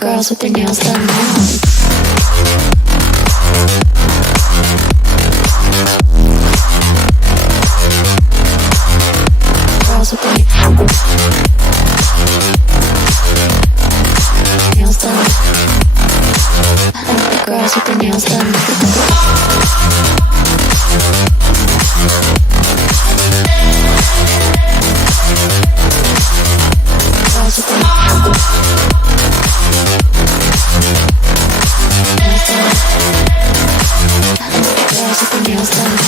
girls with their nails done now. Girls with their nails done. I like the girls with their nails done. Girls with their nails done.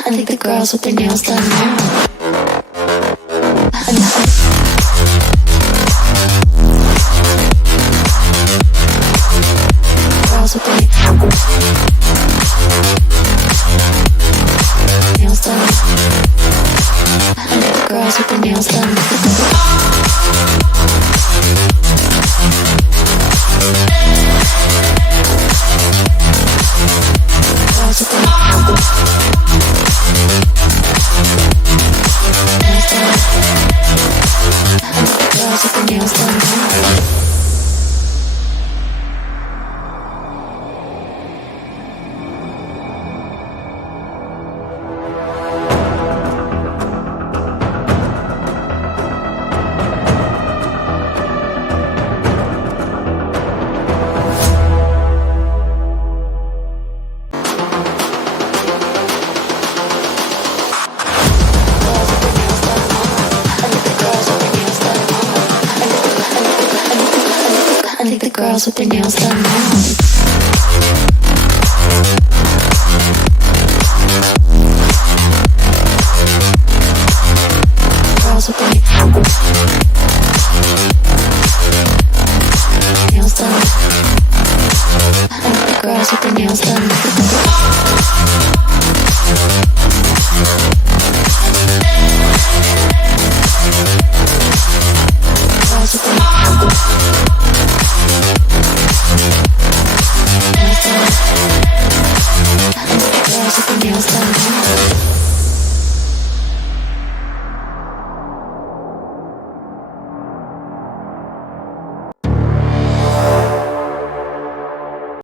I like the girls with their nails done now. Girls with their nails done. I like the girls with their nails done. Girls with their girls with their nails done now. I like the girls with their nails done now. Girls with their nails done. I like the girls with their nails done.